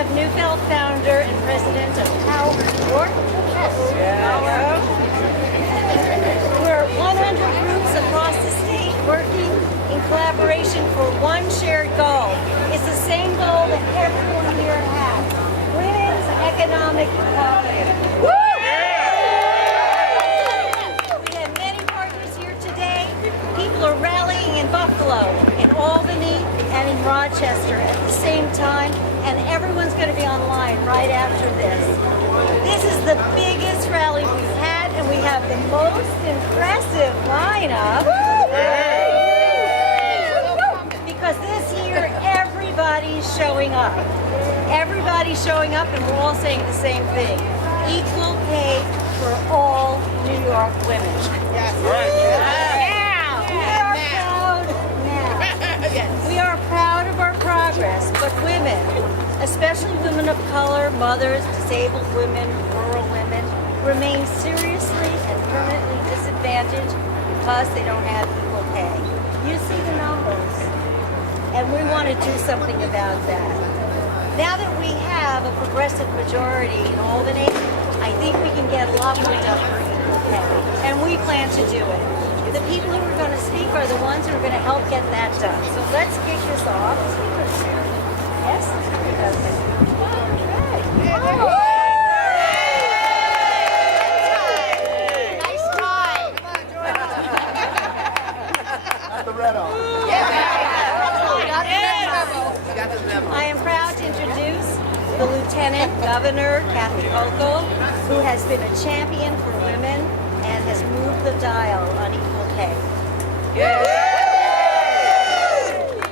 have Neufeld, founder and president of Power New York. We're 100 groups across the state working in collaboration for one shared goal. It's the same goal that everyone here has: women's economic equality. We have many partners here today. People are rallying in Buffalo, in Albany, and in Rochester at the same time, and everyone's going to be online right after this. This is the biggest rally we've had, and we have the most impressive lineup. Because this year, everybody's showing up. Everybody's showing up, and we're all saying the same thing: equal pay for all New York women. Yes. We are proud of our progress, but women, especially women of color, mothers, disabled women, rural women, remain seriously and permanently disadvantaged because they don't have equal pay. You see the numbers, and we want to do something about that. Now that we have a progressive majority in Albany, I think we can get a lot more done for equal pay, and we plan to do it. The people who are going to speak are the ones who are going to help get that done. So let's kick this off. Yes? Nice tie. Got the red on. I am proud to introduce the Lieutenant Governor, Kathy Hochul, who has been a champion for women and has moved the dial on equal pay.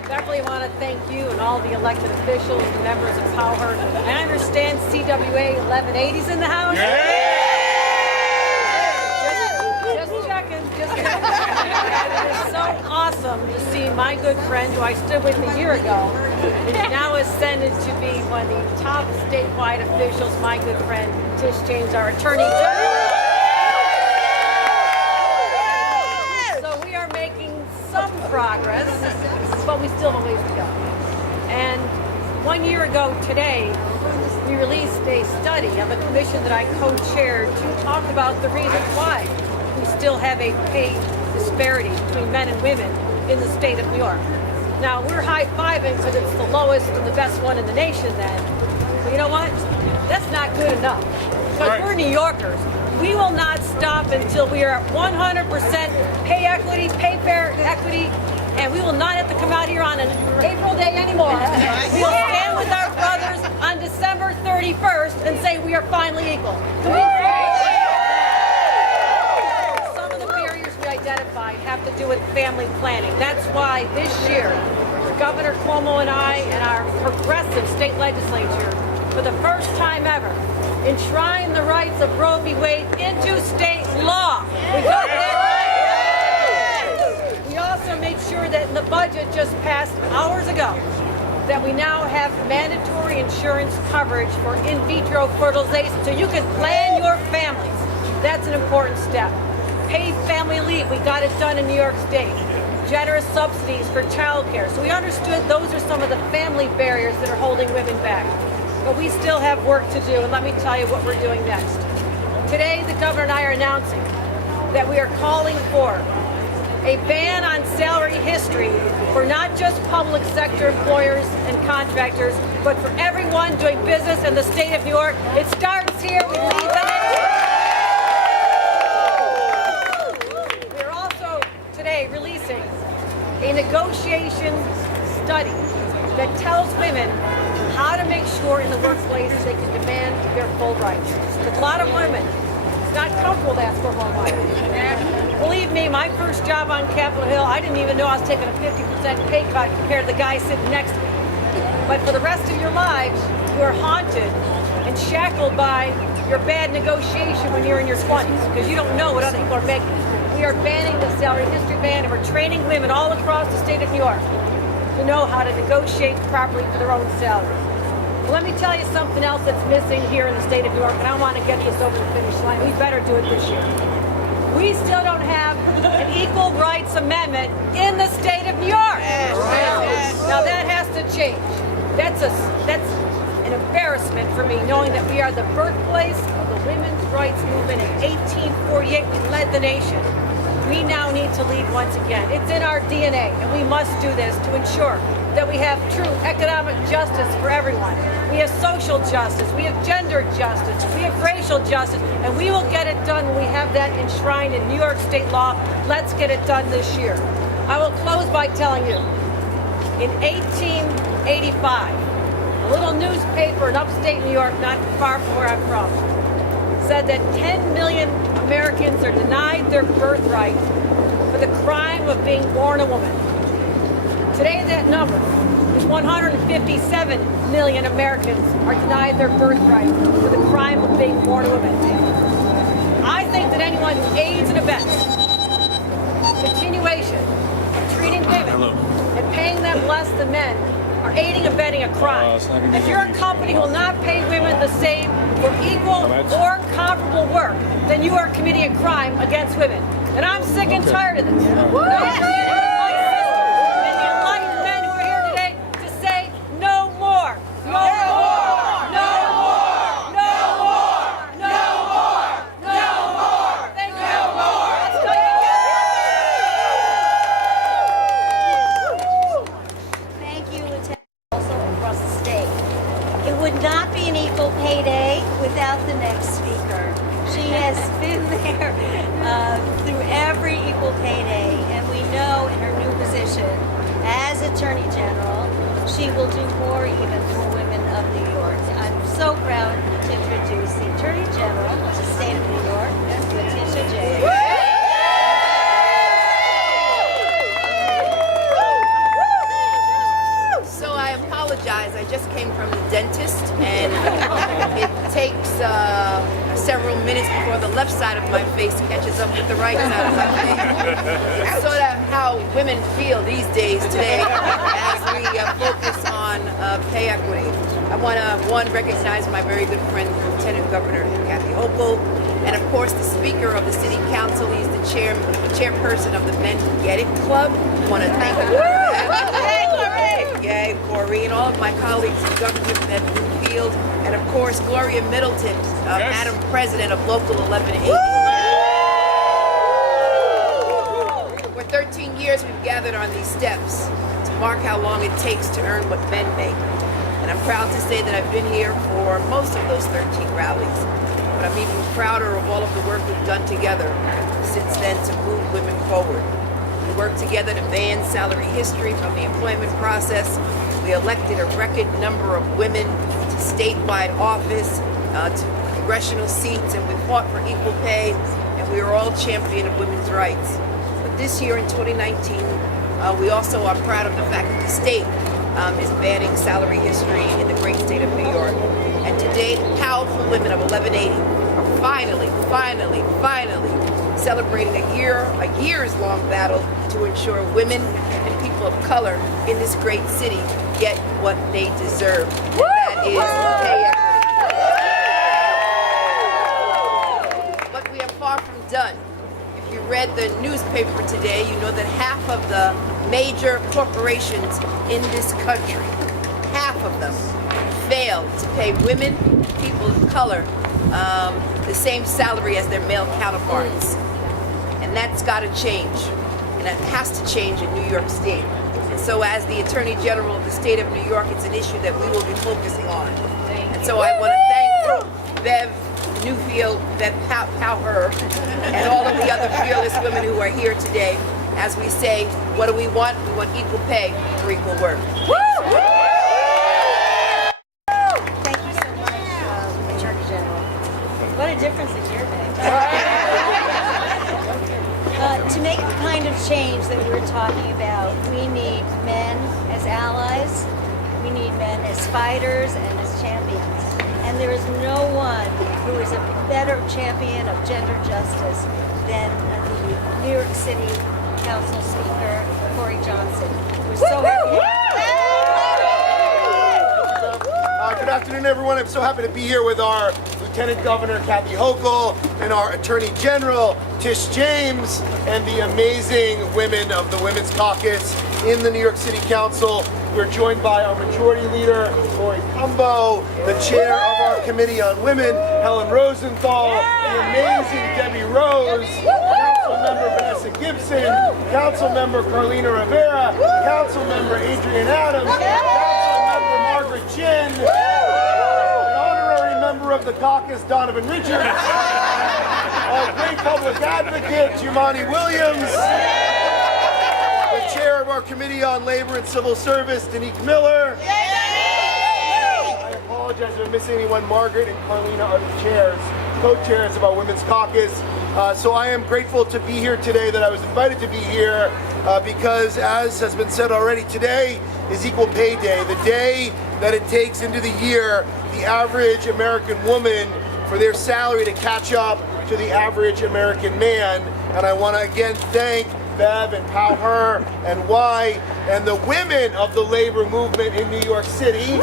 Definitely want to thank you and all the elected officials and members of Power. And I understand CWA 1180's in the house. Just checking. It is so awesome to see my good friend, who I stood with a year ago, is now ascended to be one of the top statewide officials. My good friend Tish James, our Attorney General. Progress, but we still have a ways to go. And 1 year ago today, we released a study of a commission that I co-chaired to talk about the reasons why we still have a pay disparity between men and women in the state of New York. Now, we're high-fiving because it's the lowest and the best one in the nation then. But you know what? That's not good enough. Because we're New Yorkers. We will not stop until we are at 100% pay equity, pay fair equity, and we will not have to come out here on an April day anymore. We will stand with our brothers on December 31st and say we are finally equal. Some of the barriers we identified have to do with family planning. That's why this year, Governor Cuomo and I and our progressive state legislature, for the first time ever, enshrine the rights of Roe v. Wade into state law. We got that right. We also made sure that in the budget just passed hours ago that we now have mandatory insurance coverage for in vitro fertilization so you can plan your families. That's an important step. Paid family leave, we got it done in New York State. Generous subsidies for childcare. So we understood those are some of the family barriers that are holding women back. But we still have work to do, and let me tell you what we're doing next. Today, the governor and I are announcing that we are calling for a ban on salary history for not just public sector employers and contractors, but for everyone doing business in the state of New York. It starts here. We leave it. We're also today releasing a negotiation study that tells women how to make sure in the workplace they can demand their full rights. Because a lot of women, it's not comfortable to ask for more money. Believe me, my first job on Capitol Hill, I didn't even know I was taking a 50% pay cut compared to the guy sitting next to me. But for the rest of your lives, you are haunted and shackled by your bad negotiation when you're in your 20s, because you don't know what other people are making. We are banning the salary history ban, and we're training women all across the state of New York to know how to negotiate properly for their own salary. Well, let me tell you something else that's missing here in the state of New York, and I want to get this over the finish line. We better do it this year. We still don't have an Equal Rights Amendment in the state of New York. Now that has to change. That's an embarrassment for me knowing that we are the birthplace of the women's rights movement. In 1848, we led the nation. We now need to lead once again. It's in our DNA, and we must do this to ensure that we have true economic justice for everyone. We have social justice, we have gender justice, we have racial justice, and we will get it done when we have that enshrined in New York state law. Let's get it done this year. I will close by telling you, in 1885, a little newspaper in upstate New York, not far from where I'm from, said that 10 million Americans are denied their birthright for the crime of being born a woman. Today that number is 157 million Americans are denied their birthright for the crime of being born a woman. I think that anyone who aids and abets continuation of treating women and paying them less than men are aiding and abetting a crime. If you're a company who will not pay women the same for equal or comparable work, then you are committing a crime against women. And I'm sick and tired of this. And I'm here with my sisters and the enlightened men who are here today to say no more. No more. No more. No more. No more. No more. Thank you. No more. Let's go together. Thank you, Lieutenant. Also across the state. It would not be an equal pay day without the next speaker. She has been there through every equal pay day, and we know in her new position as Attorney General, she will do more even for women of New York. I'm so proud to introduce the Attorney General of the state of New York, Letitia James. So I apologize. I just came from the dentist, and it takes several minutes before the left side of my face catches up with the right side of my face. It's sort of how women feel these days today as we focus on pay equity. I want to, one, recognize my very good friend, Lieutenant Governor Kathy Hochul, and of course the Speaker of the City Council. He's the chairperson of the Men Who Get It Club. I want to thank him for that. Yay, Corey, and all of my colleagues in government at Bluefield, and of course Gloria Middleton, Madam President of Local 1180. For 13 years we've gathered on these steps to mark how long it takes to earn what men make. And I'm proud to say that I've been here for most of those 13 rallies. But I'm even prouder of all of the work we've done together since then to move women forward. We worked together to ban salary history from the employment process. We elected a record number of women to statewide office, to congressional seats, and we fought for equal pay, and we are all champion of women's rights. But this year in 2019, we also are proud of the fact that the state is banning salary history in the great state of New York. And today, the powerful women of 1180 are finally celebrating a year's long battle to ensure women and people of color in this great city get what they deserve. And that is pay equity. But we are far from done. If you read the newspaper today, you know that half of the major corporations in this country, half of them, failed to pay women and people of color the same salary as their male counterparts. And that's got to change. And that has to change in New York State. And so as the Attorney General of the state of New York, it's an issue that we will be focusing on. And so I want to thank Bev Newfield, Bev Power, and all of the other fearless women who are here today as we say, what do we want? We want equal pay for equal work. Thank you so much, Attorney General. What a difference a year makes. To make the kind of change that we're talking about, we need men as allies, we need men as fighters and as champions. And there is no one who is a better champion of gender justice than the New York City Council Speaker, Corey Johnson. We're so happy. Good afternoon, everyone. I'm so happy to be here with our Lieutenant Governor Kathy Hochul and our Attorney General Tish James and the amazing women of the Women's Caucus in the New York City Council. we're joined by our majority leader, Lori Cumbo, the chair of our Committee on Women, Helen Rosenthal, the amazing Debbie Rose, Council Member Vanessa Gibson, Council Member Carlina Rivera, Council Member Adrian Adams, Council Member Margaret Chin, an honorary member of the caucus, Donovan Richards, our great public advocate, Jumani Williams, the chair of our Committee on Labor and Civil Service, Danique Miller. I apologize if I'm missing anyone. Margaret and Carlina are the chairs, co-chairs of our Women's Caucus. So I am grateful to be here today, that I was invited to be here because, as has been said already, today is Equal Pay Day, the day that it takes into the year the average American woman for their salary to catch up to the average American man. And I want to again thank Bev and Her and Y and the women of the labor movement in New York City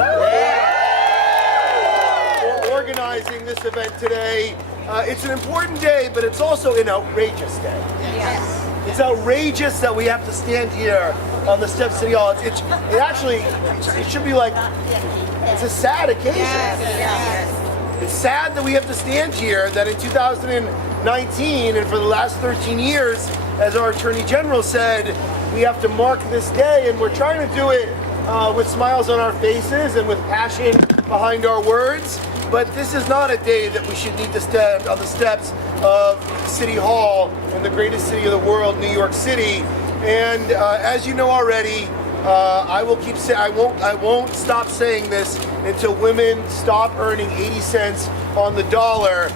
for organizing this event today. It's an important day, but it's also an outrageous day. Yes. It's outrageous that we have to stand here on the steps of City Hall. It should be like, it's a sad occasion. It's sad that we have to stand here, that in 2019 and for the last 13 years, as our Attorney General said, we have to mark this day, and we're trying to do it with smiles on our faces and with passion behind our words. But this is not a day that we should need to stand on the steps of City Hall in the greatest city of the world, New York City. And as you know already, I won't stop saying this until women stop earning 80 cents on the dollar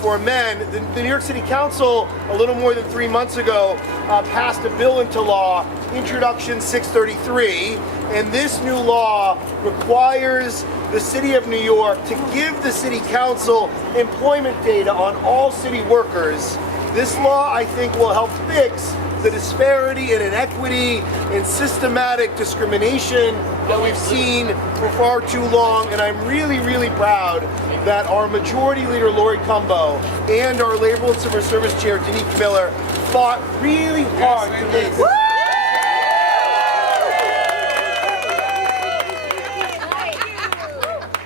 for men. The New York City Council, a little more than 3 months ago, passed a bill into law, Introduction 633, and this new law requires the City of New York to give the City Council employment data on all city workers. This law, I think, will help fix the disparity and inequity and systematic discrimination that we've seen for far too long. And I'm really, really proud that our majority leader, Lori Cumbo, and our Labor and Civil Service Chair, Danique Miller, fought really hard to make this.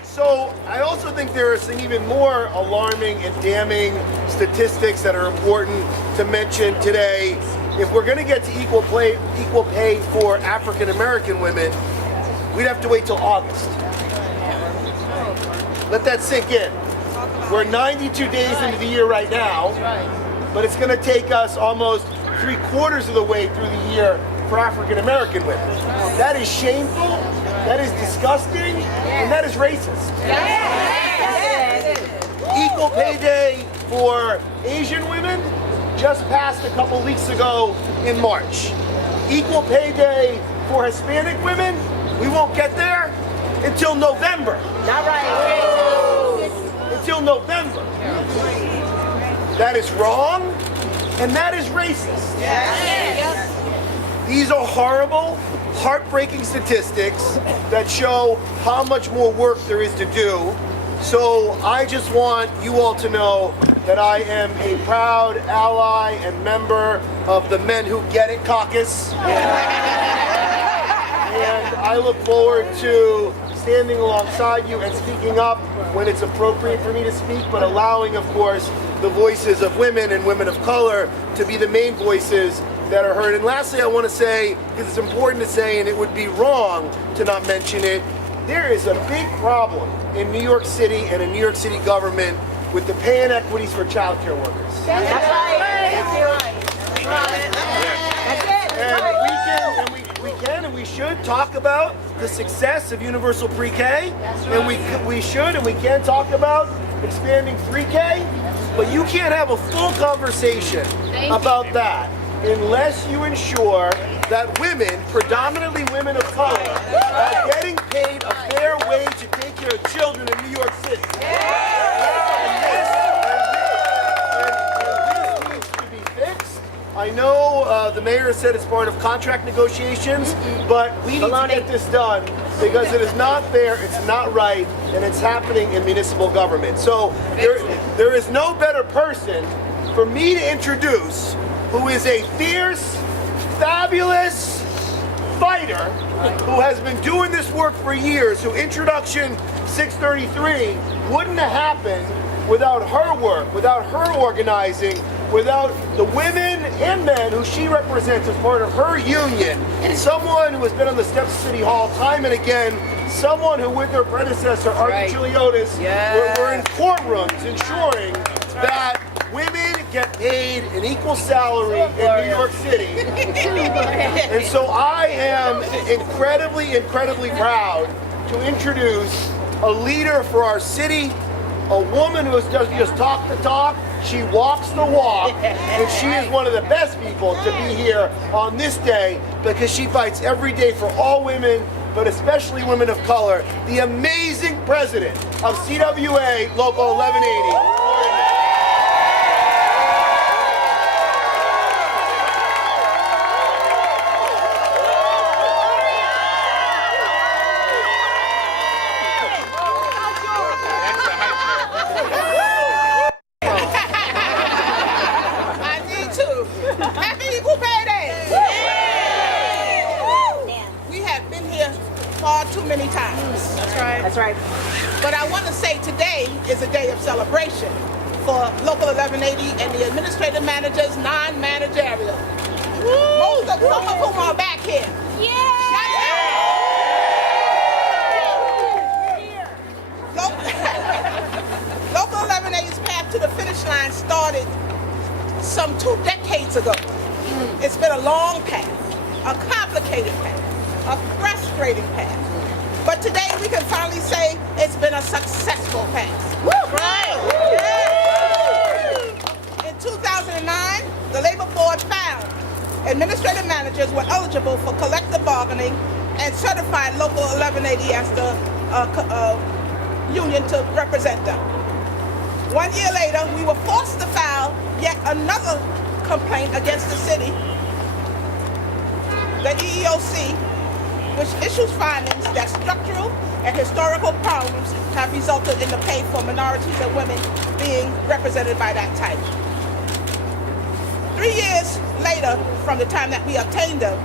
So I also think there are some even more alarming and damning statistics that are important to mention today. If we're going to get to equal pay for African American women, we'd have to wait till August. Let that sink in. We're 92 days into the year right now, but it's going to take us almost 3/4 of the way through the year for African American women. That is shameful, that is disgusting, and that is racist. Equal Pay Day for Asian women just passed a couple weeks ago in March. Equal Pay Day for Hispanic women, we won't get there until November. Not right. Until November. That is wrong, and that is racist. These are horrible, heartbreaking statistics that show how much more work there is to do. So I just want you all to know that I am a proud ally and member of the Men Who Get It caucus. And I look forward to standing alongside you and speaking up when it's appropriate for me to speak, but allowing, of course, the voices of women and women of color to be the main voices that are heard. And lastly, I want to say, because it's important to say, and it would be wrong to not mention it, there is a big problem in New York City and in New York City government with the pay inequities for child care workers. That's And we can and we should talk about the success of universal pre-K, and we should and we can talk about expanding 3K, but you can't have a full conversation about that unless you ensure that women, predominantly women of color, are getting paid a fair wage to take care of children in New York City. And this needs to be fixed. I know the mayor said it's part of contract negotiations, but we need to get this done because it is not fair, it's not right, and it's happening in municipal government. So there is no better person for me to introduce who is a fierce, fabulous, fighter who has been doing this work for years, who Introduction 633 wouldn't have happened without her work, without her organizing, without the women and men who she represents as part of her union. Someone who has been on the steps of City Hall time and again, someone who with her predecessor, Arthur Chiliotis, were in courtrooms ensuring that women get paid an equal salary in New York City. And so I am incredibly, incredibly proud to introduce a leader for our city, a woman who doesn't just talk the talk, she walks the walk, and she is one of the best people to be here on this day because she fights every day for all women, but especially women of color. The amazing president of CWA Local 1180. Too many times. That's right. But I want to say today is a day of celebration for Local 1180 and the administrative managers, non-managerial. Some of whom are back here. Local 1180's path to the finish line started some 2 decades ago. It's been a long path, a complicated path, a frustrating path. But today we can finally say it's been a successful path. Right? In 2009, the Labor Board found administrative managers were eligible for collective bargaining and certified Local 1180 as the union to represent them. 1 year later, we were forced to file yet another complaint against the city, the EEOC, which issues findings that structural and historical problems have resulted in the pay for minorities and women being represented by that title. 3 years later, from the time that we obtained them,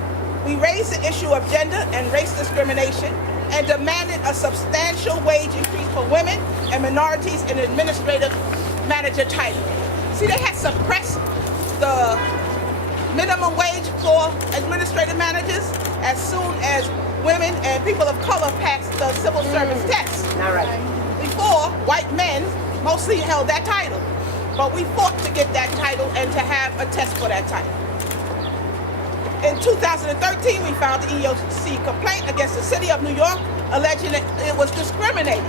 we raised the issue of gender and race discrimination and demanded a substantial wage increase for women and minorities in administrative manager title. See, they had suppressed the minimum wage for administrative managers as soon as women and people of color passed the civil service test. All right. Before, white men mostly held that title, but we fought to get that title and to have a test for that title. In 2013, we filed the EEOC complaint against the city of New York, alleging that it was discriminating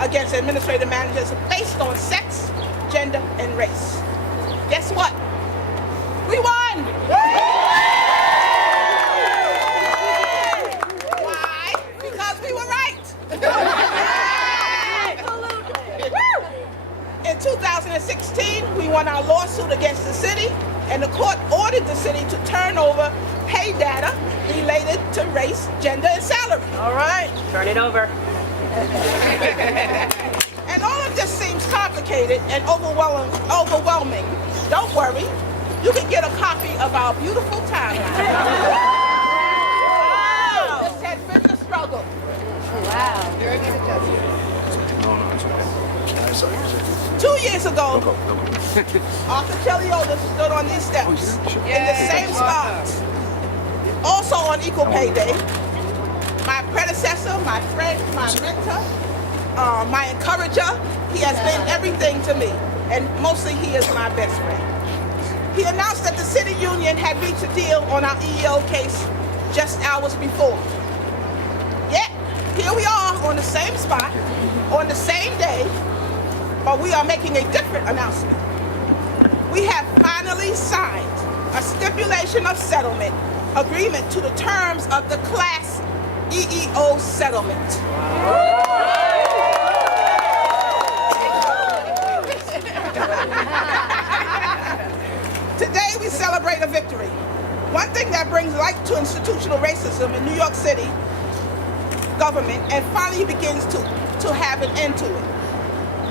against administrative managers based on sex, gender, and race. Guess what? We won! Why? Because we were right. In 2016, we won our lawsuit against the city, and the court ordered the city to turn over pay data related to race, gender, and salary. All right, turn it over. And all of this seems complicated and overwhelming. Don't worry, you can get a copy of our beautiful timeline. Wow. This has been the struggle. Wow. 2 years ago, Arthur Chiliotis stood on these steps in the same spot, also on Equal Pay Day. My predecessor, my friend, my mentor, my encourager, he has been everything to me, and mostly he is my best friend. He announced that the city union had reached a deal on our EEO case just hours before. Yet, here we are on the same spot, on the same day, but we are making a different announcement. We have finally signed a stipulation of settlement agreement to the terms of the class EEO settlement. Today we celebrate a victory. One thing that brings light to institutional racism in New York City government and finally begins to have an end to it.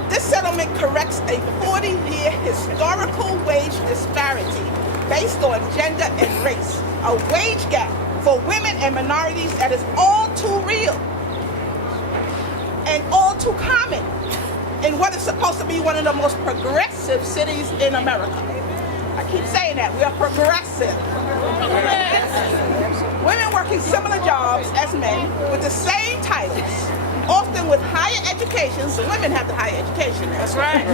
This settlement corrects a 40-year historical wage disparity based on gender and race, a wage gap for women and minorities that is all too real and all too common in what is supposed to be one of the most progressive cities in America. I keep saying that, we are progressive. Women working similar jobs as men with the same titles, often with higher education, so women have the higher education. That's right.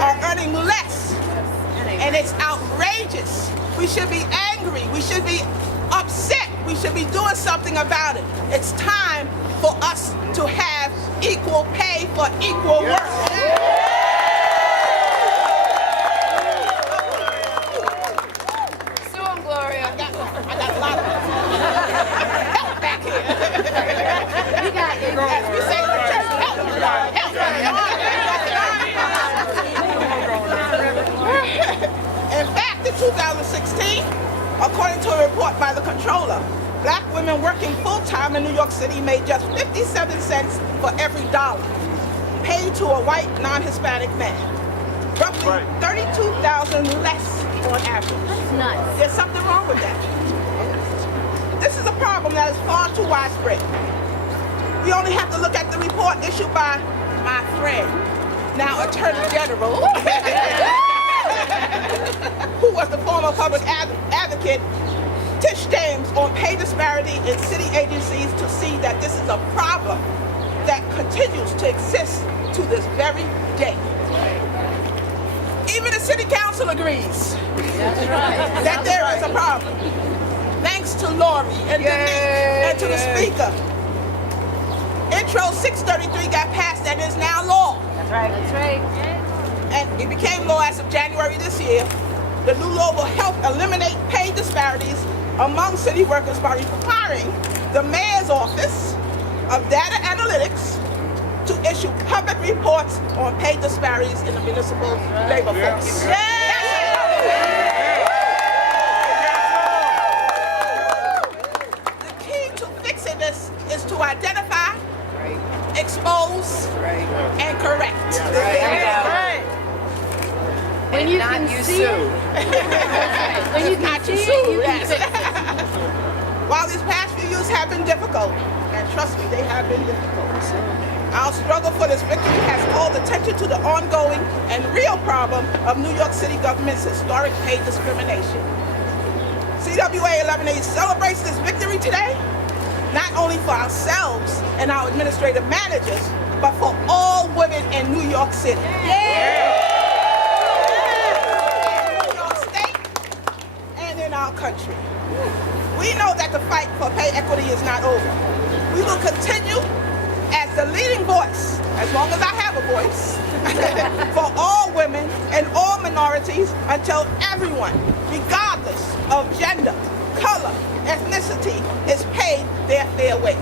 Are earning less, and it's outrageous. We should be angry. We should be upset. We should be doing something about it. It's time for us to have equal pay for equal work. Sue 'em, Gloria. I got a lot of help back here. We got you. As we say in the church, help. In fact, in 2016, according to a report by the controller, black women working full-time in New York City made just 57 cents for every dollar paid to a white non-Hispanic man. Roughly 32,000 less on average. That's nuts. There's something wrong with that. This is a problem that is far too widespread. We only have to look at the report issued by my friend, now Attorney General, who was the former public advocate, Tish James, on pay disparity in city agencies to see that this is a problem that continues to exist to this very day. Even the city council agrees that there is a problem. Thanks to Lori and Denise and to the speaker. Intro 633 got passed and is now law. That's right. And it became law as of January this year. The new law will help eliminate pay disparities among city workers by requiring the mayor's office of data analytics to issue public reports on pay disparities in the municipal labor force. The key to fixing this is to identify, expose, and correct. When you Not can you see sue. it, when you can Not see to it, sue, you can yes. fix it. While these past few years have been difficult, and trust me, they have been difficult, our struggle for this victory has called attention to the ongoing and real problem of New York City government's historic pay discrimination. CWA 11A celebrates this victory today, not only for ourselves and our administrative managers, but for all women in New York City. New York State and in our country. We know that the fight for pay equity is not over. We will continue as the leading voice, as long as I have a voice, for all women and all minorities until everyone, regardless of gender, color, ethnicity, is paid their fair wage.